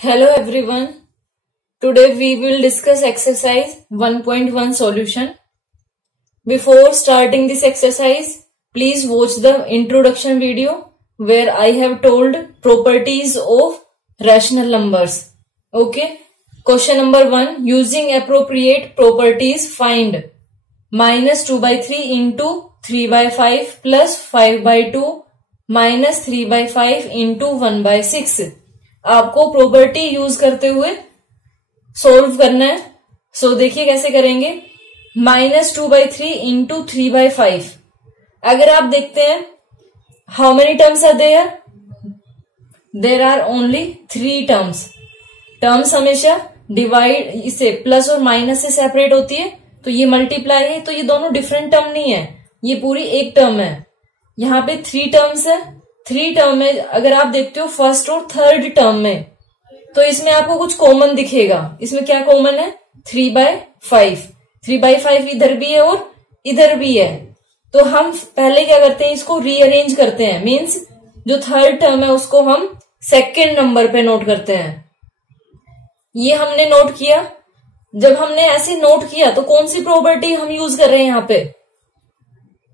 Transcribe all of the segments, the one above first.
Hello everyone. Today we will discuss exercise 1.1 solution. Before starting this exercise, please watch the introduction video where I have told properties of rational numbers. Okay. Question number 1. Using appropriate properties, find minus 2 by 3 into 3 by 5 plus 5 by 2 minus 3 by 5 into 1 by 6. आपको property use करते हुए solve करना है। सो देखिए कैसे करेंगे। Minus 2 by 3 into 3 by 5। अगर आप देखते हैं how many terms are there, there are only 3 terms. Terms हमेशा डिवाइड इससे प्लस और माइनस से सेपरेट होती है, तो ये मल्टीप्लाई है, तो ये दोनों डिफरेंट टर्म नहीं है, ये पूरी एक टर्म है। यहाँ पे 3 टर्म्स है। 3 टर्म में अगर आप देखते हो फर्स्ट और थर्ड टर्म में, तो इसमें आपको कुछ कॉमन दिखेगा। इसमें क्या कॉमन है? 3 by 5। 3 by 5 इधर भी है और इधर भी है। तो हम पहले क्या करते हैं, इसको रीअरेंज करते हैं। मीन्स जो थर्ड टर्म है उसको हम सेकेंड नंबर पे नोट करते हैं। ये हमने नोट किया। जब हमने ऐसे नोट किया तो कौन सी प्रॉपर्टी हम यूज कर रहे हैं यहाँ पे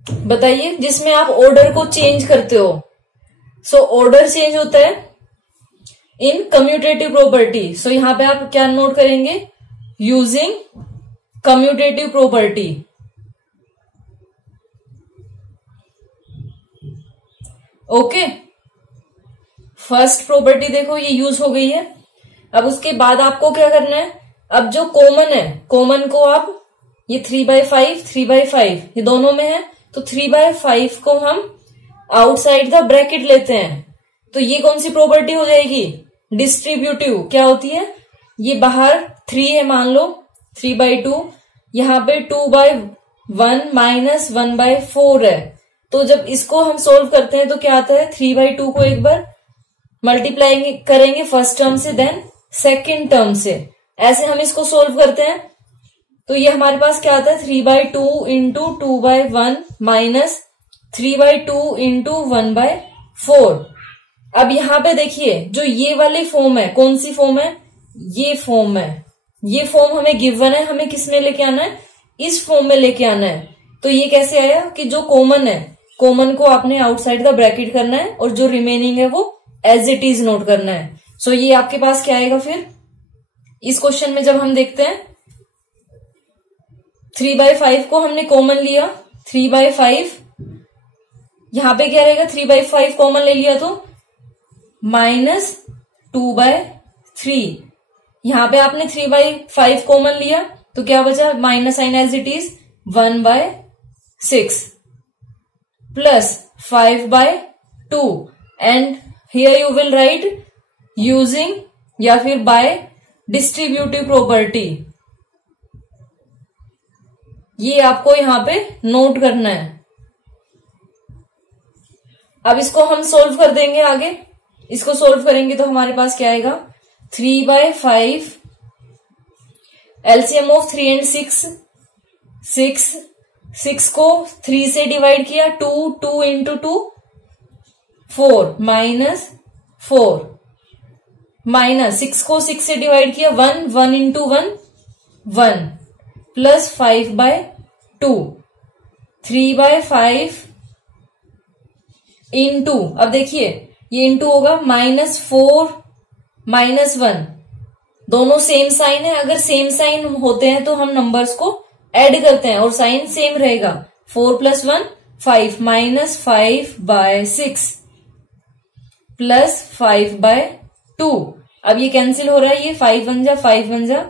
बताइए, जिसमें आप ऑर्डर को चेंज करते हो। सो ऑर्डर चेंज होता है इन कम्यूटेटिव प्रॉपर्टी। सो यहां पे आप क्या नोट करेंगे? Using commutative property. Okay, first property देखो ये यूज हो गई है। अब उसके बाद आपको क्या करना है, अब जो कॉमन है, कॉमन को आप ये 3 by 5 3 by 5 ये दोनों में है, तो 3 by 5 को हम आउटसाइड द ब्रैकेट लेते हैं। तो ये कौन सी प्रॉपर्टी हो जाएगी? डिस्ट्रीब्यूटिव। क्या होती है? ये बाहर 3 है मान लो, 3 by 2, यहाँ पे 2 by 1 माइनस 1 by 4 है। तो जब इसको हम सोल्व करते हैं तो क्या आता है, 3 by 2 को एक बार मल्टीप्लाई करेंगे फर्स्ट टर्म से, देन सेकेंड टर्म से। ऐसे हम इसको सोल्व करते हैं। तो ये हमारे पास क्या आता है, 3 by 2 into 2 by 1 minus 3 by 2 into 1 by 4। अब यहां पे देखिए जो ये वाली फॉर्म है, कौन सी फॉर्म है? ये फॉर्म है। ये फॉर्म हमें गिवन है, हमें किस में लेके आना है? इस फॉर्म में लेके आना है। तो ये कैसे आया कि जो कॉमन है, कॉमन को आपने आउटसाइड द ब्रैकेट करना है और जो रिमेनिंग है वो एज इट इज नोट करना है। सो ये आपके पास क्या आएगा फिर इस क्वेश्चन में? जब हम देखते हैं 3 by 5 को हमने कॉमन लिया, 3 by 5 यहां पे क्या रहेगा, 3 by 5 कॉमन ले लिया तो माइनस 2 by 3। यहां पे आपने 3 by 5 कॉमन लिया तो क्या बचा, minus sign as it is 1 by 6 plus 5 by 2 and here you will write using या फिर बाय डिस्ट्रीब्यूटिव प्रॉपर्टी। ये आपको यहां पे नोट करना है। अब इसको हम सोल्व कर देंगे आगे। इसको सोल्व करेंगे तो हमारे पास क्या आएगा, 3 by 5 एलसीएम ऑफ 3 and 6 6 को 3 से डिवाइड किया, 2 इंटू 2 4 माइनस 4 माइनस 6 को 6 से डिवाइड किया, 1 into 1 1 plus 5 by 2 3 by 5 into, अब देखिए ये इंटू होगा माइनस 4 माइनस 1, दोनों सेम साइन है। अगर सेम साइन होते हैं तो हम नंबर्स को ऐड करते हैं और साइन सेम रहेगा। 4 plus 1 5 minus 5 by 6 plus 5 by 2। अब ये कैंसिल हो रहा है, ये 5 1 जा 5 1 जा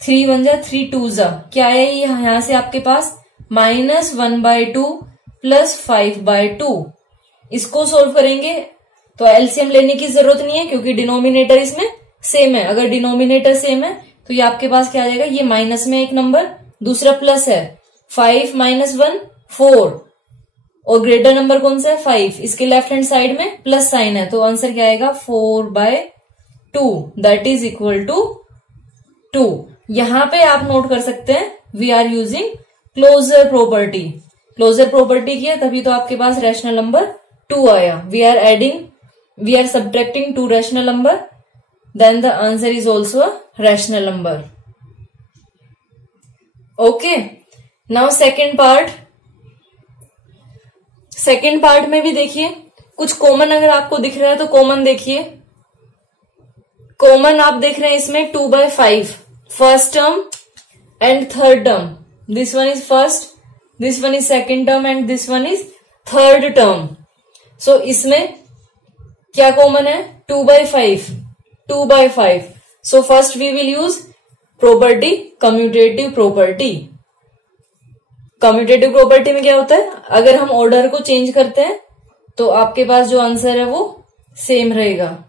3 1 जा 3 2 जा, क्या है ये यहां से आपके पास माइनस 1 by 2 प्लस 5 by 2। इसको सोल्व करेंगे तो एलसीएम लेने की जरूरत नहीं है क्योंकि डिनोमिनेटर इसमें सेम है। अगर डिनोमिनेटर सेम है तो ये आपके पास क्या आ जाएगा, ये माइनस में एक नंबर, दूसरा प्लस है, 5 माइनस 1 4 और ग्रेटर नंबर कौन सा है 5, इसके लेफ्ट हैंड साइड में प्लस साइन है, तो आंसर क्या आएगा 4 by 2 that is equal to 2। यहां पे आप नोट कर सकते हैं we are using closure property. Closure property की है तभी तो आपके पास रैशनल नंबर 2 आया। We are subtracting 2 rational number then the answer is also a rational number. Okay, now second part में भी देखिए कुछ कॉमन अगर आपको दिख रहा है तो कॉमन देखिए. कॉमन आप देख रहे हैं इसमें 2/5 first term and third term. This one is first, this one is second term and this one is third term. So इसमें क्या कॉमन है? 2/5. So first we will use property commutative property. Commutative property में क्या होता है, अगर हम order को चेंज करते हैं तो आपके पास जो आंसर है वो सेम रहेगा.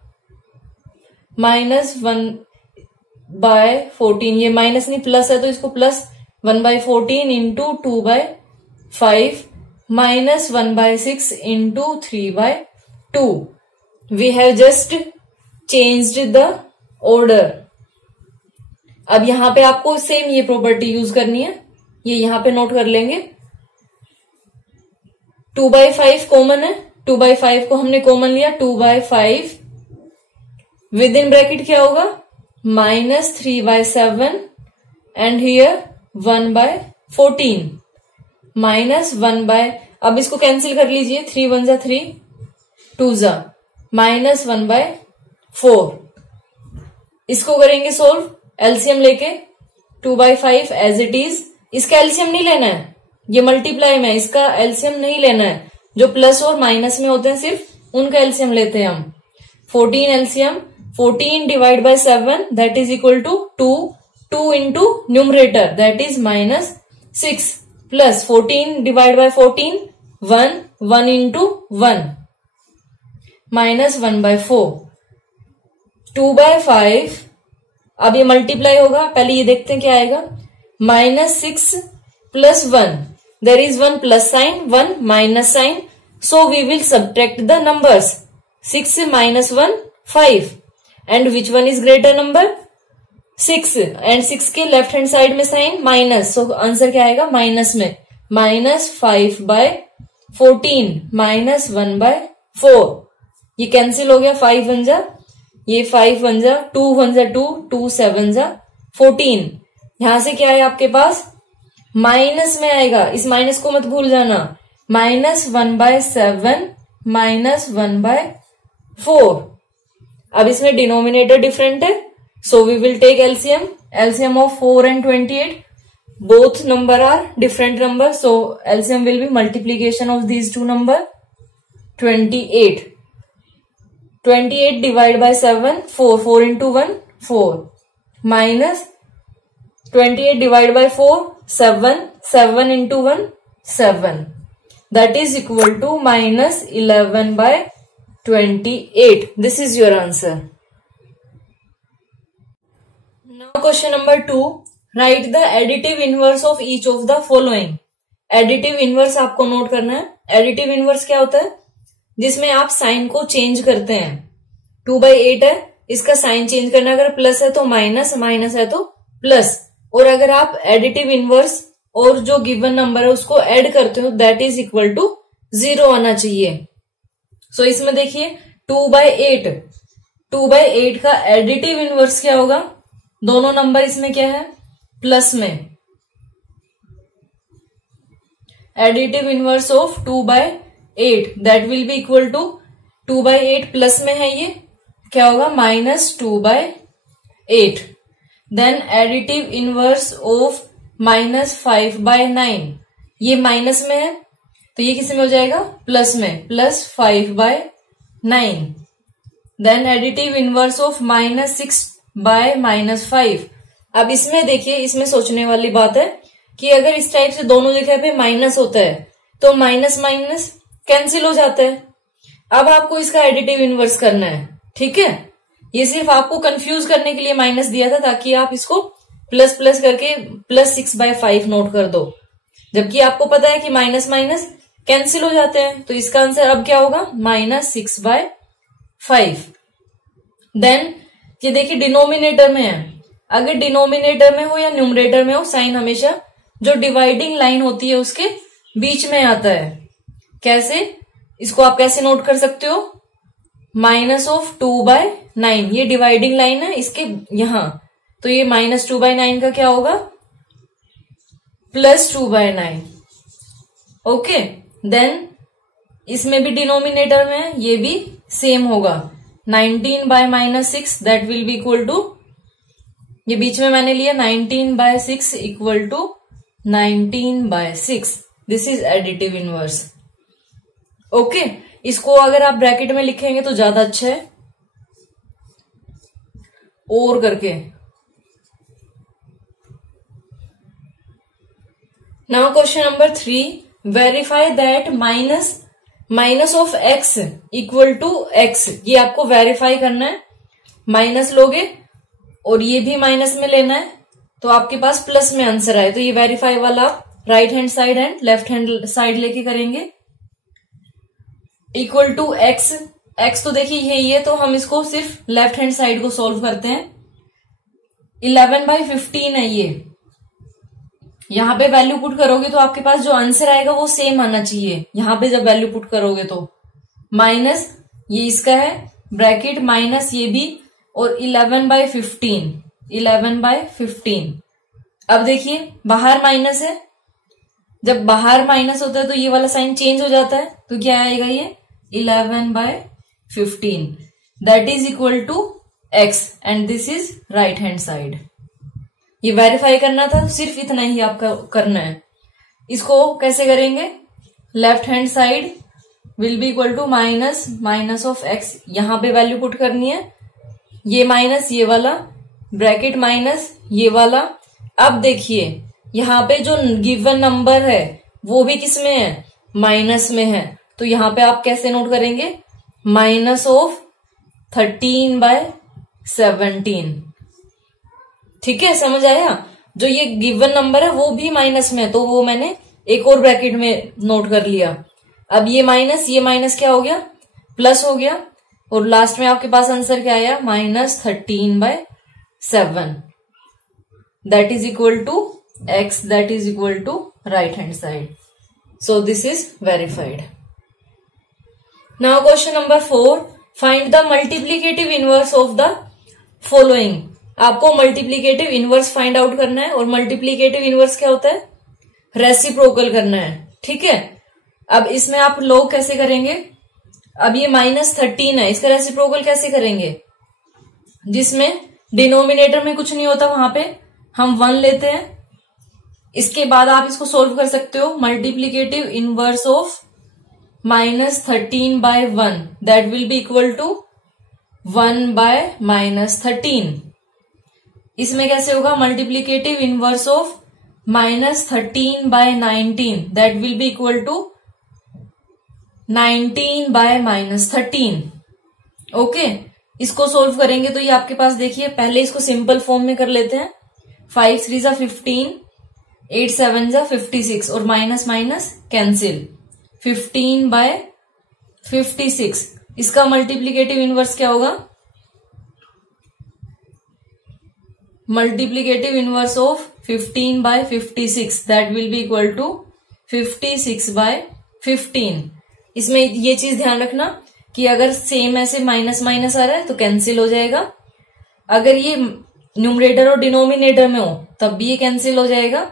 -1/14, ये माइनस नहीं प्लस है तो इसको plus 1/14 into 2/5 minus 1/6 into 3/2. We have just changed the order. अब यहां पे आपको सेम ये प्रॉपर्टी यूज करनी है, ये यहां पे नोट कर लेंगे. 2/5 कॉमन है, 2/5 को हमने कॉमन लिया. 2/5 विद इन ब्रैकेट क्या होगा? -3/7 एंड हियर 1/14 माइनस 1/, अब इसको कैंसिल कर लीजिए. 3 1 जा 3, 2 जा माइनस 1/4. इसको करेंगे सोल्व एलसीएम लेके. 2/5 एज इट इज. इसका एलसीएम नहीं लेना है, ये मल्टीप्लाई में, इसका एलसीएम नहीं लेना है. जो प्लस और माइनस में होते हैं सिर्फ उनका एलसीएम लेते हैं हम. 14 LCM, 14 divide by 7 that is equal to 2 into numerator that is -6 plus 14 divide by 14 1 into 1 minus 1/4. 2/5 अब ये मल्टीप्लाई होगा. पहले ये देखते हैं क्या आएगा. -6 plus 1, there is 1 plus sign 1 minus sign. So we will subtract the numbers. 6 - 1 5 and which one is greater number? 6. And 6 के लेफ्ट हैंड साइड में साइन माइनस. सो आंसर क्या आएगा? माइनस में -5/14 माइनस 1/4. ये कैंसिल हो गया. 5 1 जा, ये 5 1 जा, 2 1 जा 2, 2 7 जा 14. यहां से क्या है आपके पास? माइनस में आएगा, इस माइनस को मत भूल जाना. -1/7 माइनस 1/4. अब इसमें डिनोमिनेटर डिफरेंट है, so we will take LCM. LCM of 4 and 28. Both number are different number, so LCM will be multiplication of these two number. 28 divide by 7 4 into 1 4 minus 28 divide by 4 7 into 1 7 that is equal to -11/28. This is your answer. Now question number 2. Write the additive inverse of each of the following. Additive inverse आपको note करना है. Additive inverse क्या होता है? जिसमें आप sign को change करते हैं. 2/8 है, इसका साइन चेंज करना है. अगर प्लस है तो माइनस, माइनस है तो प्लस. और अगर आप एडिटिव इनवर्स और जो गिवन नंबर है उसको ऐड करते हो दैट इज इक्वल टू 0 आना चाहिए. सो इसमें देखिए 2/8 का एडिटिव इनवर्स क्या होगा? दोनों नंबर इसमें क्या है? प्लस में. Additive inverse of 2/8 that will be equal to 2/8 plus में है, ये क्या होगा? -2/8. देन एडिटिव इनवर्स ऑफ -5/9, ये माइनस में है तो ये किस में हो जाएगा? प्लस में, +5/9. Then additive inverse of -6/-5. अब इसमें देखिए, इसमें सोचने वाली बात है कि अगर इस टाइप से दोनों जगह पे माइनस होता है तो माइनस माइनस कैंसिल हो जाता है. अब आपको इसका एडिटिव इनवर्स करना है, ठीक है. ये सिर्फ आपको कंफ्यूज करने के लिए माइनस दिया था ताकि आप इसको प्लस प्लस करके +6/5 नोट कर दो, जबकि आपको पता है कि माइनस माइनस कैंसिल हो जाते हैं. तो इसका आंसर अब क्या होगा? -6/5. देन ये देखिए डिनोमिनेटर में है. अगर डिनोमिनेटर में हो या न्यूमरेटर में हो, साइन हमेशा जो डिवाइडिंग लाइन होती है उसके बीच में आता है. कैसे? इसको आप कैसे नोट कर सकते हो? -2/9, ये डिवाइडिंग लाइन है इसके यहां, तो ये -2/9 का क्या होगा, +2/9। ओके, देन इसमें भी डिनोमिनेटर में है, ये भी सेम होगा, 19/-6 that will be equal to, ये बीच में मैंने लिया 19/6 equal to 19/6। This is additive inverse. Okay, इसको अगर आप ब्रैकेट में लिखेंगे तो ज्यादा अच्छा है, और करके। Now question number 3, verify that minus of x equal to x, ये आपको वेरीफाई करना है। माइनस लोगे और ये भी माइनस में लेना है, तो आपके पास प्लस में आंसर आए, तो ये वेरीफाई वाला आप right hand side and left hand side लेके करेंगे। इक्वल टू x, x तो देखिए यही है, तो हम इसको सिर्फ लेफ्ट हैंड साइड को सॉल्व करते हैं। 11/15 है ये, यहां पे वैल्यू पुट करोगे तो आपके पास जो आंसर आएगा वो सेम आना चाहिए। यहां पे जब वैल्यू पुट करोगे तो माइनस ये इसका है, ब्रैकेट माइनस ये भी, और 11/15। अब देखिए बाहर माइनस है, जब बाहर माइनस होता है तो ये वाला साइन चेंज हो जाता है, तो क्या आएगा ये 11/15 that is equal to x, and this is right hand side. ये वेरीफाई करना था, सिर्फ इतना ही आपका करना है। इसको कैसे करेंगे, left hand side will be equal to minus of x, यहां पे वैल्यू पुट करनी है, ये माइनस ये वाला, ब्रैकेट माइनस ये वाला। अब देखिए यहां पे जो गिवन नंबर है वो भी किस में है, माइनस में है, तो यहां पे आप कैसे नोट करेंगे, -13/17। ठीक है, समझ आया। जो ये गिवन नंबर है वो भी माइनस में है, तो वो मैंने एक और ब्रैकेट में नोट कर लिया। अब ये माइनस क्या हो गया, प्लस हो गया, और लास्ट में आपके पास आंसर क्या आया, -13/7 that is equal to x, that is equal to right hand side. So this is verified. Now question number 4, find the multiplicative inverse of the following. आपको मल्टीप्लीकेटिव इनवर्स फाइंड आउट करना है, और multiplicative inverse क्या होता है, reciprocal करना है। ठीक है, अब इसमें आप लोग कैसे करेंगे, अब ये -13 है, इसका रेसिप्रोकल कैसे करेंगे, जिसमें डिनोमिनेटर में कुछ नहीं होता वहां पे हम 1 लेते हैं। इसके बाद आप इसको सोल्व कर सकते हो, multiplicative inverse of -13/1 that will be equal to 1/-13। इसमें कैसे होगा, multiplicative inverse of -13/19 that will be equal to 19/-13। Okay, इसको सोल्व करेंगे तो ये आपके पास देखिए, पहले इसको सिंपल फॉर्म में कर लेते हैं। 5 3 जा 15, 8 7 जा 56, और माइनस माइनस कैंसिल, 15/56। इसका मल्टीप्लीकेटिव इनवर्स क्या होगा, multiplicative inverse of 15/56 that will be equal to 56/15। इसमें ये चीज ध्यान रखना कि अगर सेम ऐसे माइनस माइनस आ रहा है तो कैंसिल हो जाएगा, अगर ये न्यूमरेटर और डिनोमिनेटर में हो तब भी ये कैंसिल हो जाएगा,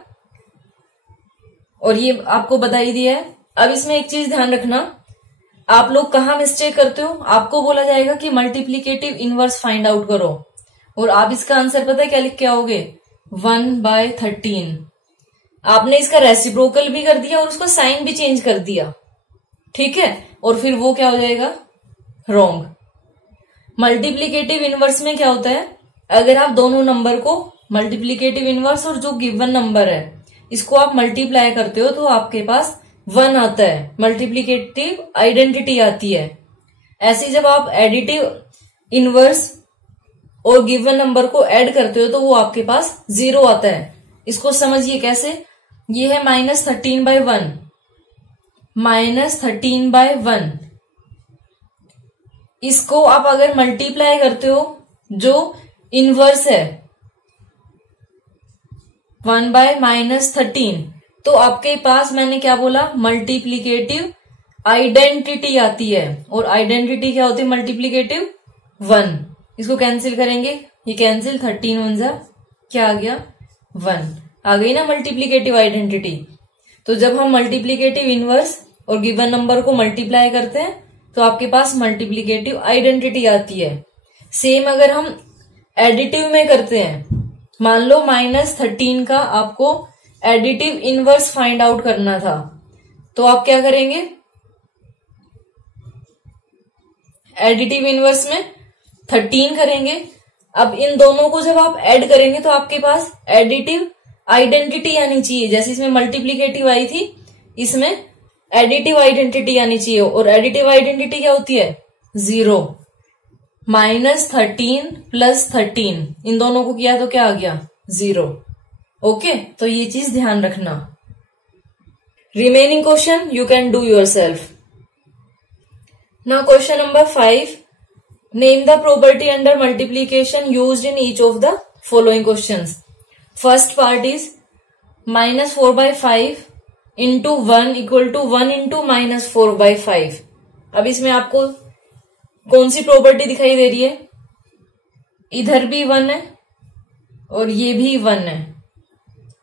और ये आपको बता ही दिया है। अब इसमें एक चीज ध्यान रखना, आप लोग कहाँ मिस्टेक करते हो, आपको बोला जाएगा कि मल्टीप्लीकेटिव इनवर्स फाइंड आउट करो, और आप इसका आंसर पता है क्या लिख के आओगे, 1/13। आपने इसका रेसिप्रोकल भी कर दिया और उसका साइन भी चेंज कर दिया। ठीक है, और फिर वो क्या हो जाएगा, रॉन्ग। मल्टीप्लीकेटिव इनवर्स में क्या होता है, अगर आप दोनों नंबर को मल्टीप्लीकेटिव इनवर्स और जो गिवन नंबर है इसको आप मल्टीप्लाई करते हो तो आपके पास 1 आता है, मल्टीप्लीकेटिव आइडेंटिटी आती है। ऐसे जब आप एडिटिव इनवर्स और गिवन नंबर को ऐड करते हो तो वो आपके पास 0 आता है। इसको समझिए कैसे, ये है -13/1, -13/1। इसको आप अगर मल्टीप्लाई करते हो जो इनवर्स है 1/-13, तो आपके पास मैंने क्या बोला, मल्टीप्लीकेटिव आइडेंटिटी आती है, और आइडेंटिटी क्या होती है? मल्टीप्लीकेटिव 1। इसको कैंसिल करेंगे, ये कैंसिल, 13 1 जा क्या आ गया? 1 आ गई ना मल्टीप्लीकेटिव आइडेंटिटी। तो जब हम मल्टीप्लीकेटिव इनवर्स और गिवन नंबर को मल्टीप्लाई करते हैं तो आपके पास मल्टीप्लीकेटिव आइडेंटिटी आती है। सेम अगर हम एडिटिव में करते हैं, मान लो -13 का आपको एडिटिव इनवर्स फाइंड आउट करना था, तो आप क्या करेंगे? एडिटिव इनवर्स में 13 करेंगे। अब इन दोनों को जब आप ऐड करेंगे तो आपके पास एडिटिव आइडेंटिटी आनी चाहिए। जैसे इसमें मल्टीप्लीकेटिव आई थी, इसमें एडिटिव आइडेंटिटी आनी चाहिए। और एडिटिव आइडेंटिटी क्या होती है? 0। -13 + 13 इन दोनों को किया तो क्या आ गया? 0। ओके, तो ये चीज ध्यान रखना। Remaining question you can do yourself. Now question number 5, name the property under multiplication used in each of the following questions. First part is -4/5 into 1 equal to 1 into -4/5। अब इसमें आपको कौन सी प्रॉपर्टी दिखाई दे रही है? इधर भी 1 है और ये भी 1 है।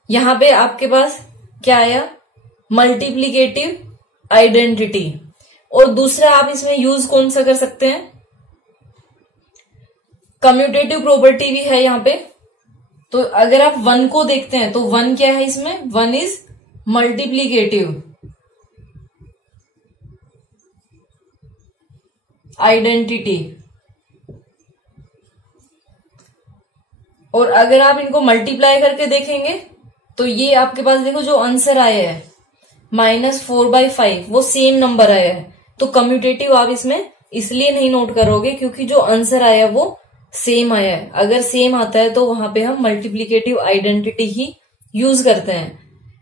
यहां पे आपके पास क्या आया? Multiplicative identity. और दूसरा आप इसमें यूज कौन सा कर सकते हैं? कम्यूटेटिव प्रॉपर्टी भी है यहां पे। तो अगर आप 1 को देखते हैं तो 1 क्या है इसमें? 1 इज मल्टीप्लीकेटिव आइडेंटिटी। और अगर आप इनको मल्टीप्लाई करके देखेंगे तो ये आपके पास देखो जो आंसर आया है -4/5 वो सेम नंबर आया है। तो कम्यूटेटिव आप इसमें इसलिए नहीं नोट करोगे क्योंकि जो आंसर आया वो सेम आया है। अगर सेम आता है तो वहां पे हम मल्टीप्लीकेटिव आइडेंटिटी ही यूज करते हैं।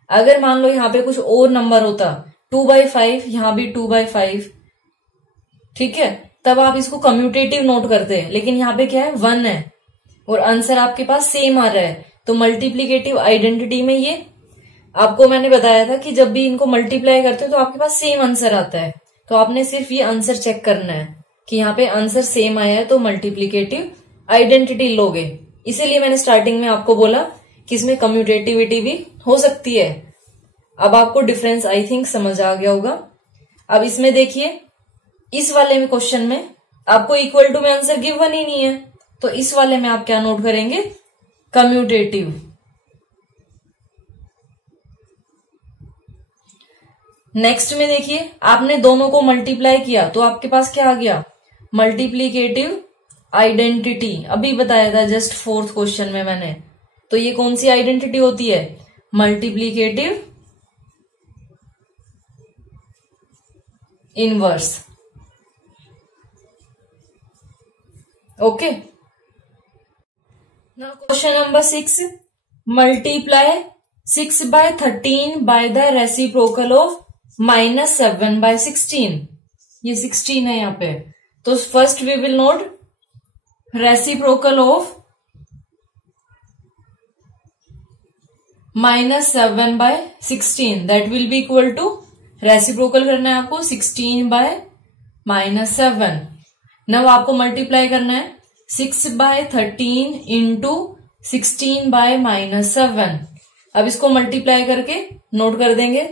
अगर मान लो यहाँ पे कुछ और नंबर होता 2/5, यहाँ भी 2/5, ठीक है, तब आप इसको कम्यूटेटिव नोट करते हैं। लेकिन यहाँ पे क्या है? 1 है और आंसर आपके पास सेम आ रहा है। तो मल्टीप्लीकेटिव आइडेंटिटी में ये आपको मैंने बताया था कि जब भी इनको मल्टीप्लाई करते हो तो आपके पास सेम आंसर आता है। तो आपने सिर्फ ये आंसर चेक करना है कि यहाँ पे आंसर सेम आया है तो मल्टीप्लीकेटिव आइडेंटिटी लोगे। इसीलिए मैंने स्टार्टिंग में आपको बोला कि इसमें कम्यूटेटिविटी भी हो सकती है। अब आपको डिफरेंस आई थिंक समझ आ गया होगा। अब इसमें देखिए, इस वाले में क्वेश्चन में आपको इक्वल टू में आंसर गिवन ही नहीं है, तो इस वाले में आप क्या नोट करेंगे? कम्यूटेटिव। नेक्स्ट में देखिए, आपने दोनों को मल्टीप्लाई किया तो आपके पास क्या आ गया? Multiplicative identity. अभी बताया था जस्ट 4th क्वेश्चन में मैंने। तो ये कौन सी आइडेंटिटी होती है? Multiplicative inverse. Okay, now question number 6, multiply 6/13 by the reciprocal of -7/16। ये 16 है यहाँ पे। तो first we will note reciprocal of -7/16, that will be equal to, reciprocal करना है आपको 16/-7। नव आपको मल्टीप्लाई करना है 6/13 इंटू 16/-7। अब इसको मल्टीप्लाई करके नोट कर देंगे।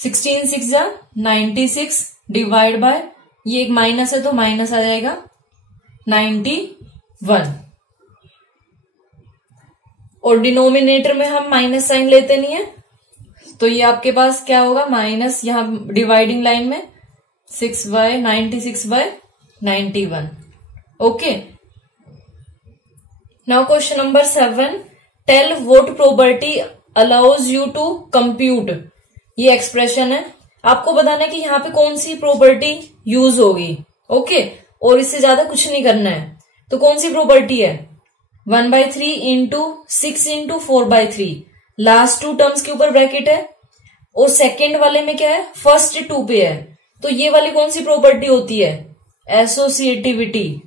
16 6 जा 96 डिवाइड बाय, ये एक माइनस है तो माइनस आ जाएगा 91। और डिनोमिनेटर में हम माइनस साइन लेते नहीं है, तो ये आपके पास क्या होगा? माइनस, यहां डिवाइडिंग लाइन में 6/96/91। Okay, now question number 7, tell what property allows you to compute. ये एक्सप्रेशन है, आपको बताना है कि यहाँ पे कौन सी प्रॉपर्टी यूज होगी। ओके, और इससे ज्यादा कुछ नहीं करना है। तो कौन सी प्रॉपर्टी है? 1/3 इंटू 6 इंटू 4/3। लास्ट 2 टर्म्स के ऊपर ब्रैकेट है और सेकेंड वाले में क्या है? फर्स्ट 2 पे है। तो ये वाली कौन सी प्रॉपर्टी होती है? Associativity.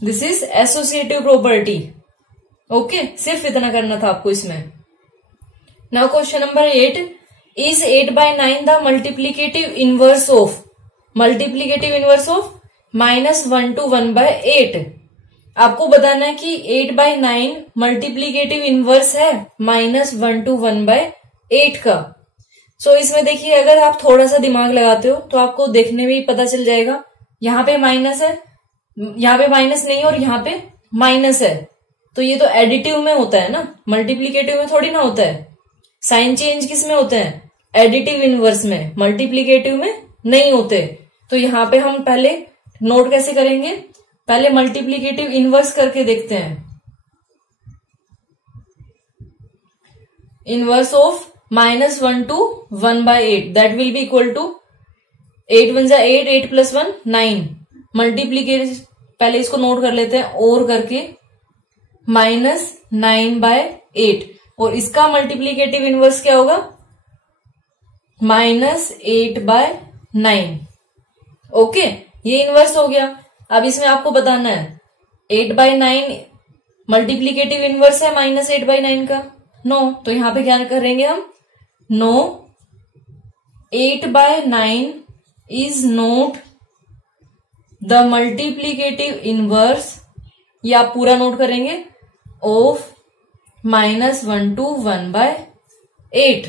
This is associative property. Okay, सिर्फ इतना करना था आपको इसमें। Now question number 8, is 8/9 the multiplicative inverse of -1 to 1/8। आपको बताना है कि 8/9 मल्टीप्लीकेटिव इनवर्स है -1 to 1/8 का। सो इसमें देखिए, अगर आप थोड़ा सा दिमाग लगाते हो तो आपको देखने में ही पता चल जाएगा। यहाँ पे माइनस है, यहाँ पे माइनस नहीं है और यहाँ पे माइनस है, तो ये तो एडिटिव में होता है ना, मल्टीप्लीकेटिव में थोड़ी ना होता है। साइन चेंज किस में होते हैं? एडिटिव इनवर्स में, मल्टीप्लीकेटिव में नहीं होते। तो यहाँ पे हम पहले नोट कैसे करेंगे? पहले मल्टीप्लीकेटिव इनवर्स करके देखते हैं। Inverse of -1 to 1/8 that will be equal to 8 1 जा 8, 8 + 1 9। मल्टीप्लीकेटिव पहले इसको नोट कर लेते हैं, और करके -9/8, और इसका मल्टीप्लीकेटिव इनवर्स क्या होगा? -8/9। ओके, ये इनवर्स हो गया। अब इसमें आपको बताना है 8/9 मल्टीप्लीकेटिव इनवर्स है -8/9 का? नो। तो यहां पे क्या करेंगे हम? No, 8/9 is not the multiplicative inverse, या आप पूरा नोट करेंगे, ऑफ -1 to 1/8।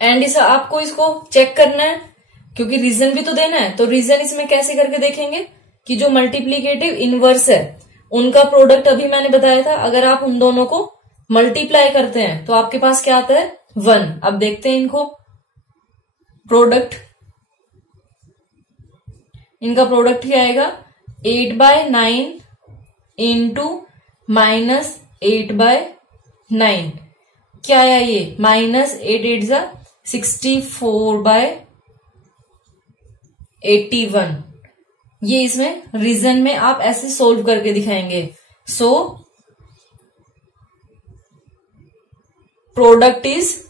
एंड इस आपको इसको चेक करना है, क्योंकि रीजन भी तो देना है। तो रीजन इसमें कैसे करके देखेंगे कि जो मल्टीप्लीकेटिव इनवर्स है उनका प्रोडक्ट, अभी मैंने बताया था, अगर आप उन दोनों को मल्टीप्लाई करते हैं तो आपके पास क्या आता है? 1। अब देखते हैं इनको प्रोडक्ट, इनका प्रोडक्ट क्या आएगा? 8/9 इंटू -8/9 क्या आया? ये -8 8 जा 64/81। ये इसमें रीजन में आप ऐसे सोल्व करके दिखाएंगे। So product is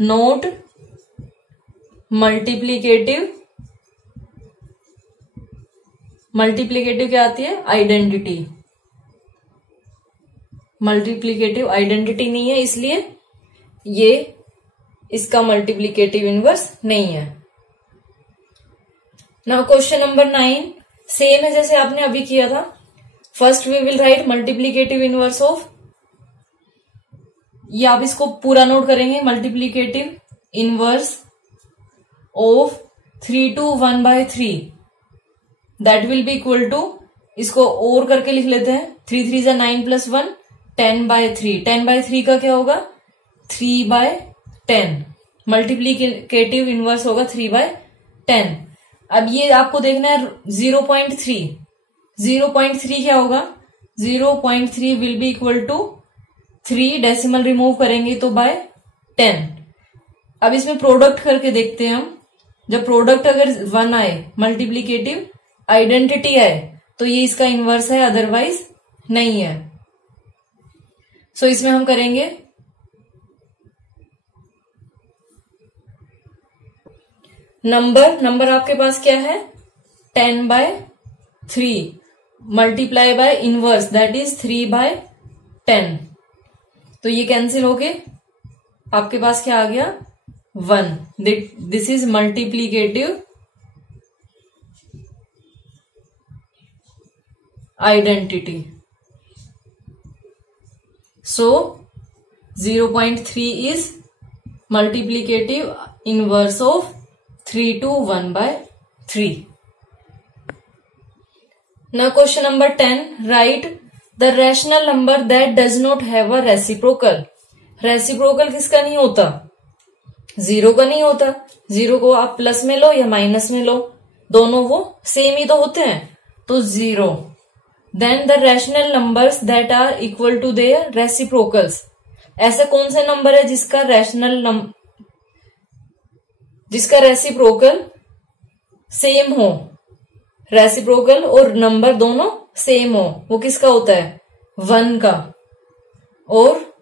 note multiplicative क्या आती है? आइडेंटिटी। मल्टीप्लीकेटिव आइडेंटिटी नहीं है, इसलिए ये इसका मल्टीप्लीकेटिव इनवर्स नहीं है। नाउ क्वेश्चन नंबर 9 सेम है जैसे आपने अभी किया था। First we will write multiplicative inverse of, ये आप इसको पूरा नोट करेंगे, multiplicative inverse of 3 to 1/3 that will be equal to, इसको और करके लिख लेते हैं, 3 3 जा 9 + 1 10/3। 10/3 का क्या होगा? 3/10। मल्टीप्लीकेटिव इनवर्स होगा 3/10। अब ये आपको देखना है 0.3। 0.3 क्या होगा? 0.3 will be equal to 3 decimal remove करेंगे तो /10। अब इसमें प्रोडक्ट करके देखते हैं हम। जब प्रोडक्ट अगर 1 आए, मल्टीप्लीकेटिव आइडेंटिटी आए, तो ये इसका इनवर्स है, अदरवाइज नहीं है। सो इसमें हम करेंगे नंबर आपके पास क्या है? 10/3 multiply by inverse that is 3/10। तो ये कैंसिल हो गए, आपके पास क्या आ गया? 1। This is multiplicative identity. So 0.3 is multiplicative inverse of 3 to 1/3. Now question number 10, write the rational number that does not have a reciprocal. Reciprocal किसका नहीं होता? 0 का नहीं होता। 0 को आप प्लस में लो या माइनस में लो, दोनों वो सेम ही तो होते हैं, तो 0। Then the rational numbers that are equal to their reciprocals. ऐसा कौन सा नंबर है जिसका रेसिप्रोकल सेम हो? रेसिप्रोकल और नंबर दोनों सेम हो, वो किसका होता है? 1 का, और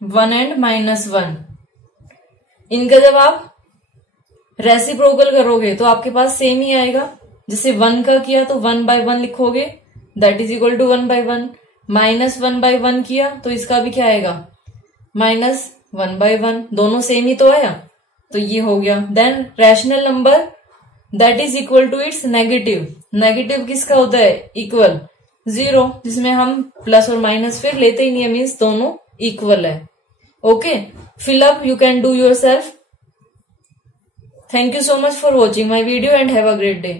1 and -1। इनका जब आप रेसिप्रोकल करोगे तो आपके पास सेम ही आएगा। जैसे 1 का किया तो 1/1 लिखोगे, दैट इज इक्वल टू 1/1। -1/1 किया तो इसका भी क्या आएगा, -1/1, दोनों सेम ही तो आया, तो ये हो गया। Then rational number that is equal to its negative, negative किसका होता है, इक्वल, 0, जिसमें हम प्लस और माइनस फिर लेते ही नहीं है, मीन्स दोनों इक्वल है। Okay, fill up, you can do yourself. Thank you so much for watching my video and have a great day.